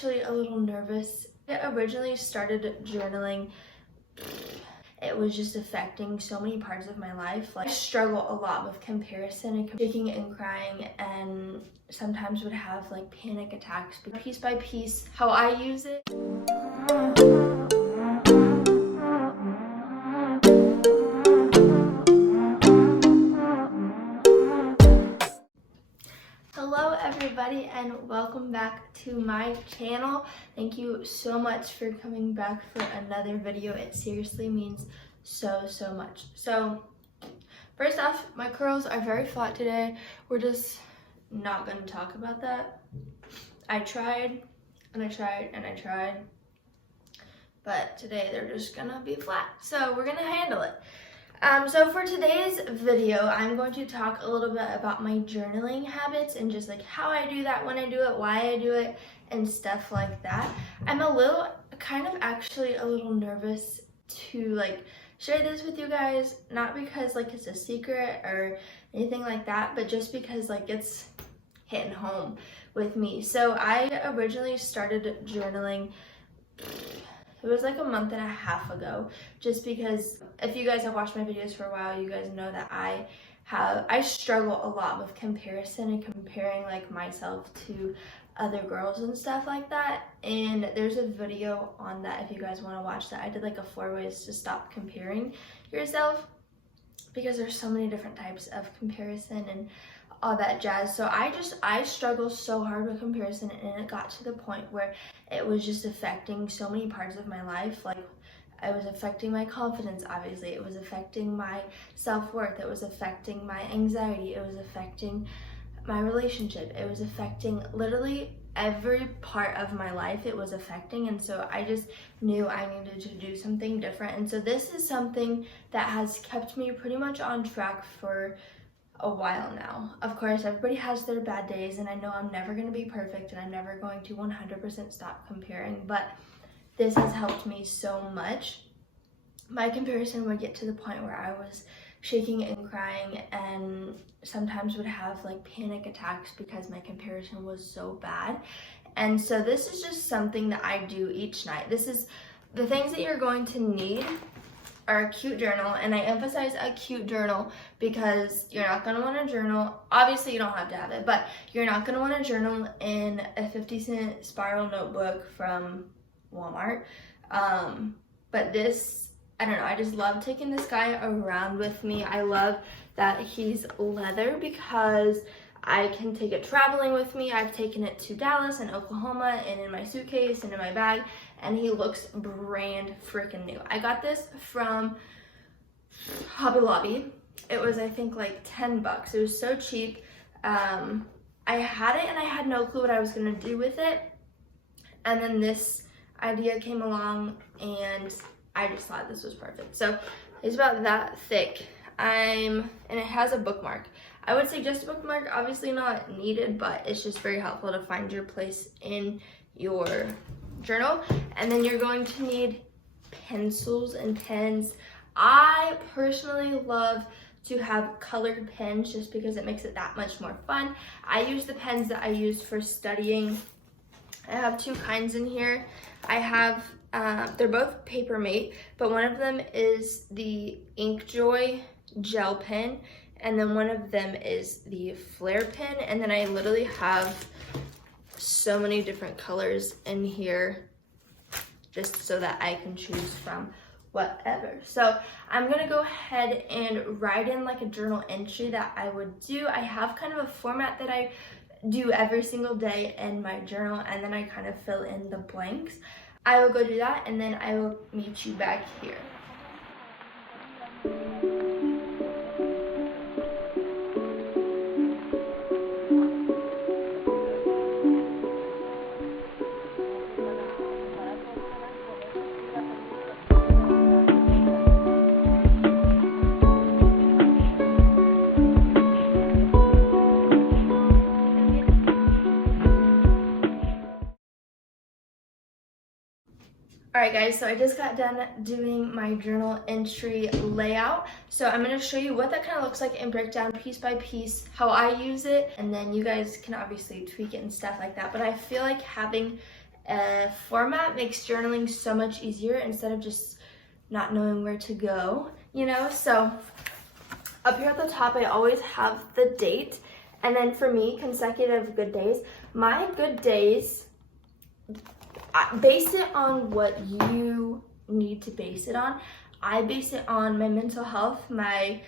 Actually a little nervous. I originally started journaling. It was just affecting so many parts of my life. Like, I struggle a lot with comparison and shaking and crying, and sometimes would have like panic attacks. But piece by piece, how I use it. Hello everybody and welcome back to my channel. Thank you so much for coming back for another video. It seriously means so much. So first off, my curls are very flat today. We're just not going to talk about that. I tried and I tried and I tried, but today they're just gonna be flat, so we're gonna handle it. So for today's video, I'm going to talk a little bit about my journaling habits and just like how I do that, when I do it, why I do it, and stuff like that. I'm actually a little nervous to like share this with you guys, not because like it's a secret or anything like that, but just because like it's hitting home with me. So I originally started journaling, it was like a month and a half ago, just because if you guys have watched my videos for a while, you guys know that I struggle a lot with comparison and comparing like myself to other girls and stuff like that. And there's a video on that if you guys want to watch that. I did like a 4 ways to stop comparing yourself, because there's so many different types of comparison and all that jazz. So I struggle so hard with comparison, and it got to the point where it was just affecting so many parts of my life. Like, it was affecting my confidence, obviously. It was affecting my self-worth. It was affecting my anxiety. It was affecting my relationship. It was affecting literally every part of my life. It was affecting, and so I just knew I needed to do something different. And so this is something that has kept me pretty much on track for a while now. Of course, everybody has their bad days, and I know I'm never going to be perfect, and I'm never going to 100% stop comparing, but this has helped me so much. My comparison would get to the point where I was shaking and crying, and sometimes would have like panic attacks because my comparison was so bad. And so this is just something that I do each night. This is the things that you're going to need are a cute journal, and I emphasize a cute journal because you're not going to want to journal, obviously you don't have to have it, but you're not going to want to journal in a 50-cent spiral notebook from Walmart. But this, I don't know, I just love taking this guy around with me. I love that he's leather because I can take it traveling with me. I've taken it to Dallas and Oklahoma and in my suitcase and in my bag, and he looks brand freaking new. I got this from Hobby Lobby. It was, I think, like 10 bucks. It was so cheap. I had it and I had no clue what I was gonna do with it. And then this idea came along and I just thought this was perfect. So it's about that thick. And it has a bookmark. I would suggest a bookmark, obviously not needed, but it's just very helpful to find your place in your journal. And then you're going to need pencils and pens. I personally love to have colored pens just because it makes it that much more fun. I use the pens that I use for studying. I have two kinds in here. I have, they're both Papermate, but one of them is the Inkjoy gel pen, and then one of them is the Flair pen. And then I literally have so many different colors in here just so that I can choose from whatever. So I'm gonna go ahead and write in like a journal entry that I would do. I have kind of a format that I do every single day in my journal, and then I kind of fill in the blanks. I will go do that, and then I will meet you back here. Alright guys, so I just got done doing my journal entry layout. So I'm going to show you what that kind of looks like and break down piece by piece how I use it. And then you guys can obviously tweak it and stuff like that. But I feel like having format makes journaling so much easier instead of just not knowing where to go, you know? So up here at the top, I always have the date. And then for me, consecutive good days. My good days, I base it on what you need to base it on. I base it on my mental health, my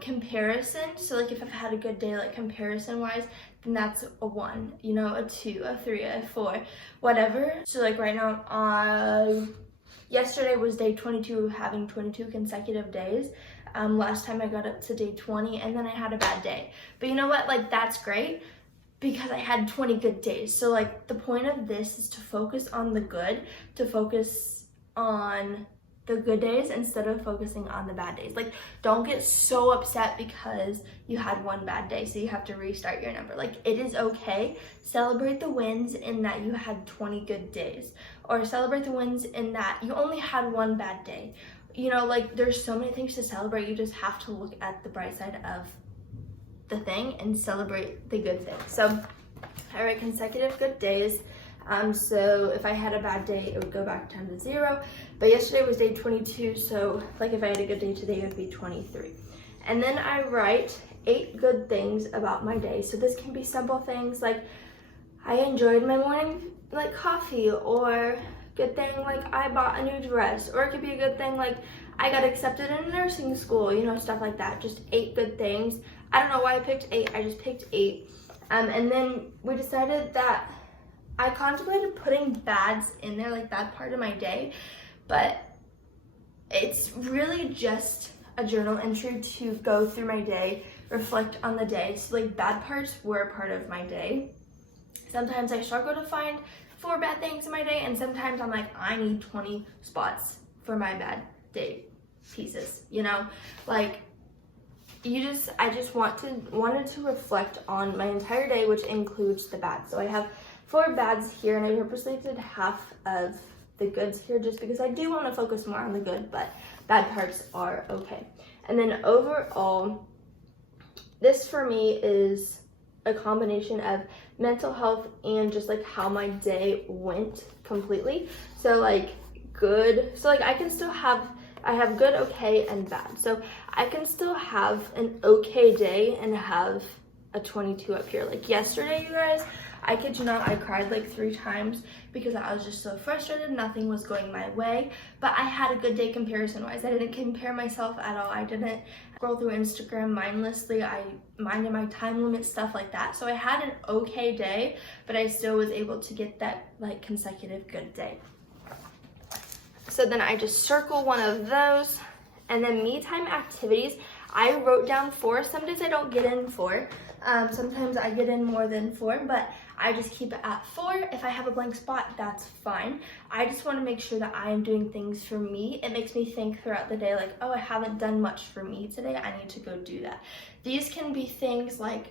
comparison. So like if I've had a good day, like comparison wise, then that's a 1, you know, a 2, a 3, a 4, whatever. So like right now, yesterday was day 22 of having 22 consecutive days. Last time I got up to day 20 and then I had a bad day. But you know what, like that's great because I had 20 good days. So like the point of this is to focus on the good, to focus on the good days instead of focusing on the bad days. Like don't get so upset because you had one bad day so you have to restart your number. Like it is okay. Celebrate the wins in that you had 20 good days, or celebrate the wins in that you only had one bad day. You know, like there's so many things to celebrate. You just have to look at the bright side of the thing and celebrate the good thing. So I write consecutive good days. So if I had a bad day, it would go back down to 0. But yesterday was day 22, so like if I had a good day today, it would be 23. And then I write 8 good things about my day. So this can be simple things like I enjoyed my morning like coffee, or good thing like I bought a new dress, or it could be a good thing like I got accepted in nursing school, you know, stuff like that. Just 8 good things. I don't know why I picked 8, I just picked 8. And then we decided that I contemplated putting bads in there, like that part of my day, but it's really just a journal entry to go through my day, reflect on the day. So like bad parts were a part of my day. Sometimes I struggle to find 4 bad things in my day, and sometimes I'm like, I need 20 spots for my bad day pieces, you know? Like I just wanted to reflect on my entire day, which includes the bad. So I have 4 bads here, and I purposely did half of the goods here just because I do want to focus more on the good, but bad parts are okay. And then overall, this for me is a combination of mental health and just like how my day went completely. So like good, so like I have good, okay, and bad. So I can still have an okay day and have a 22 up here. Like yesterday, you guys, I kid you not, I cried like 3 times because I was just so frustrated. Nothing was going my way, but I had a good day comparison-wise. I didn't compare myself at all. I didn't scroll through Instagram mindlessly. I minded my time limit, stuff like that. So I had an okay day, but I still was able to get that like consecutive good day. So then I just circle one of those. And then me time activities, I wrote down 4. Some days I don't get in 4. Sometimes I get in more than 4, but I just keep it at 4. If I have a blank spot, that's fine. I just want to make sure that I am doing things for me. It makes me think throughout the day like, oh, I haven't done much for me today. I need to go do that. These can be things like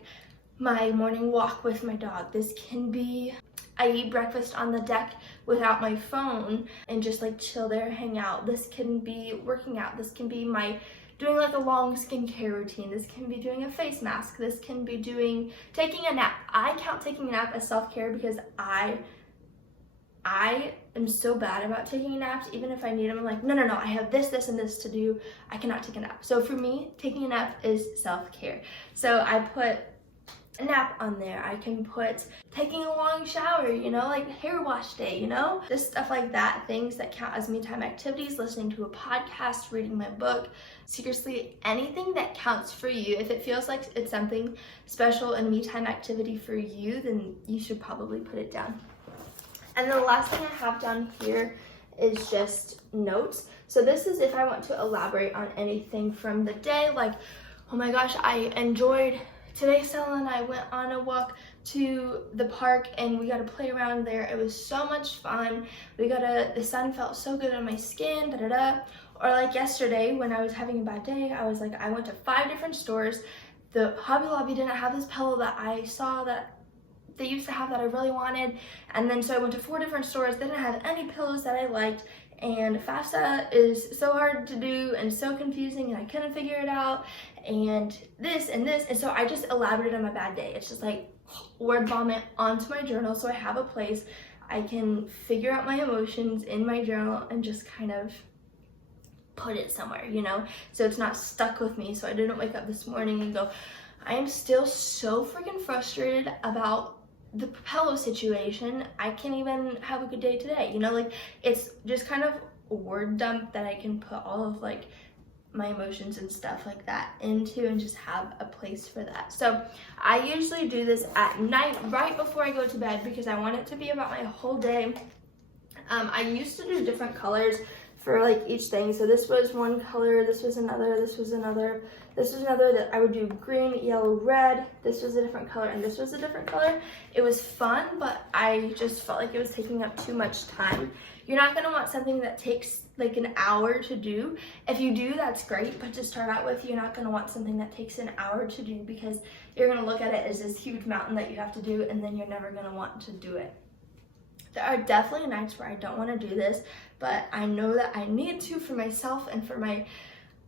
my morning walk with my dog. This can be I eat breakfast on the deck without my phone and just like chill there, hang out. This can be working out. This can be my doing like a long skincare routine. This can be doing a face mask. This can be taking a nap. I count taking a nap as self-care because I am so bad about taking naps. Even if I need them, I'm like, no, I have this, and this to do. I cannot take a nap. So for me, taking a nap is self-care. So I put a nap on there. I can put taking a long shower, you know, like hair wash day, you know, just stuff like that. Things that count as me time activities, listening to a podcast, reading my book. Seriously, anything that counts for you. If it feels like it's something special and me time activity for you, then you should probably put it down. And the last thing I have down here is just notes. So this is if I want to elaborate on anything from the day, like, oh my gosh, I enjoyed today. Stella and I went on a walk to the park and we got to play around there. It was so much fun. The sun felt so good on my skin, Or like yesterday when I was having a bad day, I was like, I went to 5 different stores. The Hobby Lobby didn't have this pillow that I saw that they used to have that I really wanted. And then so I went to 4 different stores. They didn't have any pillows that I liked. And FAFSA is so hard to do and so confusing and I couldn't figure it out. And this and this. And so I just elaborated on my bad day. It's just like word vomit onto my journal. So I have a place. I can figure out my emotions in my journal and just kind of put it somewhere, you know, so it's not stuck with me. So I didn't wake up this morning and go, I am still so freaking frustrated about the Propello situation. I can't even have a good day today, you know, like it's just kind of a word dump that I can put all of like my emotions and stuff like that into and just have a place for that. So I usually do this at night right before I go to bed because I want it to be about my whole day. I used to do different colors for like each thing. So this was one color, this was another, this was another, this was another, that I would do green, yellow, red. This was a different color and this was a different color. It was fun, but I just felt like it was taking up too much time. You're not gonna want something that takes like an hour to do. If you do, that's great, but to start out with, you're not gonna want something that takes an hour to do because you're gonna look at it as this huge mountain that you have to do and then you're never gonna want to do it. There are definitely nights where I don't want to do this, but I know that I need to for myself and for my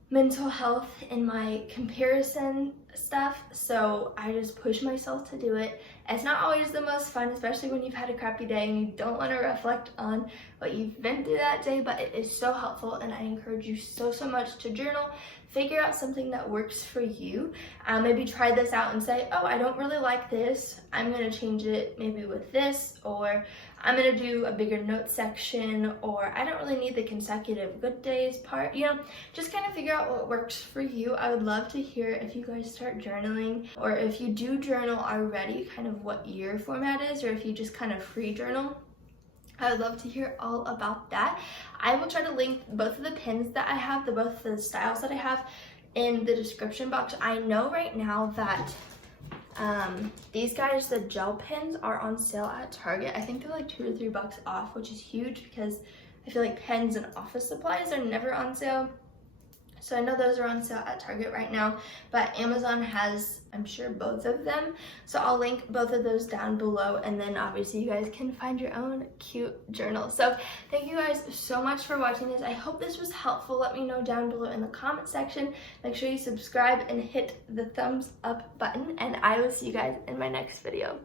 mental health and my comparison stuff, so I just push myself to do it. It's not always the most fun, especially when you've had a crappy day and you don't want to reflect on what you've been through that day, but it is so helpful and I encourage you so much to journal. Figure out something that works for you. Maybe try this out and say, oh, I don't really like this. I'm gonna change it maybe with this, or I'm gonna do a bigger note section, or I don't really need the consecutive good days part, you know, just kind of figure out what works for you. I would love to hear if you guys start journaling, or if you do journal already, kind of what your format is, or if you just kind of free journal. I would love to hear all about that. I will try to link both of the pins that I have, both the styles that I have, in the description box. I know right now that these guys, the gel pens, are on sale at Target. I think they're like $2 to $3 off, which is huge because I feel like pens and office supplies are never on sale. So I know those are on sale at Target right now, but Amazon has, I'm sure, both of them. So I'll link both of those down below, and then obviously you guys can find your own cute journal. So thank you guys so much for watching this. I hope this was helpful. Let me know down below in the comment section. Make sure you subscribe and hit the thumbs up button, and I will see you guys in my next video.